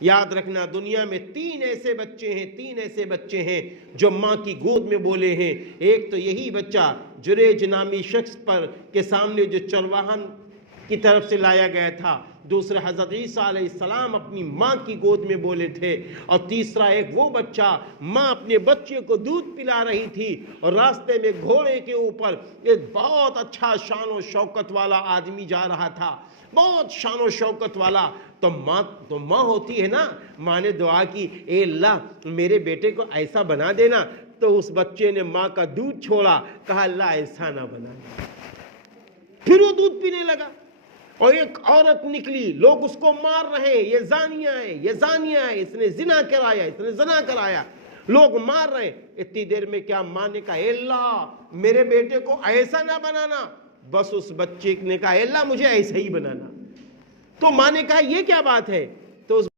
یاد رکھنا دنیا میں تین ایسے بچے ہیں جو ماں کی گود میں بولے ہیں. ایک تو یہی بچہ جریج نامی شخص پر کے سامنے جو چرواہن کی طرف سے لایا گیا تھا. دوسرا حضرت عیسیٰ علیہ السلام اپنی ماں کی گود میں بولے تھے. اور تیسرا ایک وہ بچہ ماں اپنے بچے کو دودھ پلا رہی تھی اور راستے میں گھوڑے کے اوپر ایک بہت اچھا شان و شوکت والا آدمی جا رہا تھا, بہت شان و شوکت والا. تو ماں ہوتی ہے نا, ماں نے دعا کی اے اللہ میرے بیٹے کو ایسا بنا دینا. تو اس بچے نے ماں کا دودھ چھوڑا, کہا اللہ ایسا نہ بنا. پھر وہ دودھ پینے لگا اور ایک عورت نکلی, لوگ اس کو مار رہے, یہ زانیہ ہے, اس نے زنا کرایا, لوگ مار رہے. اتنی دیر میں کیا ماں نے کہا اے اللہ میرے بیٹے کو ایسا نہ بنانا. بس اس بچے نے کہا اے اللہ مجھے ایسا ہی بنانا. تو ماں نے کہا یہ کیا بات ہے؟ تو اس